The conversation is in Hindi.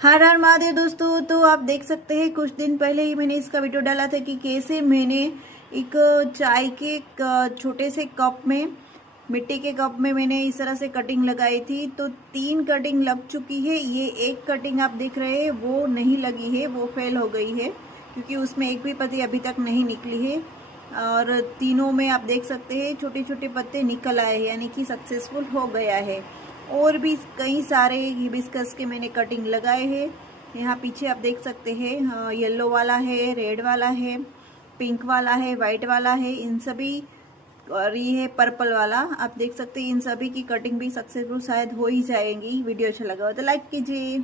हर हर महादेव दोस्तों। तो आप देख सकते हैं कुछ दिन पहले ही मैंने इसका वीडियो डाला था कि कैसे मैंने एक चाय के छोटे से कप में, मिट्टी के कप में मैंने इस तरह से कटिंग लगाई थी। तो 3 कटिंग लग चुकी है। ये एक कटिंग आप देख रहे हैं वो नहीं लगी है, वो फेल हो गई है क्योंकि उसमें एक भी पत्ती अभी तक नहीं निकली है। और तीनों में आप देख सकते हैं छोटे छोटे पत्ते निकल आए हैं, यानी कि सक्सेसफुल हो गया है। और भी कई सारे हिबिस्कस के मैंने कटिंग लगाए हैं। यहाँ पीछे आप देख सकते हैं येलो वाला है, रेड वाला है, पिंक वाला है, वाइट वाला है, इन सभी। और ये है पर्पल वाला, आप देख सकते हैं। इन सभी की कटिंग भी सक्सेसफुल शायद हो ही जाएंगी। वीडियो अच्छा लगा हो तो लाइक कीजिए।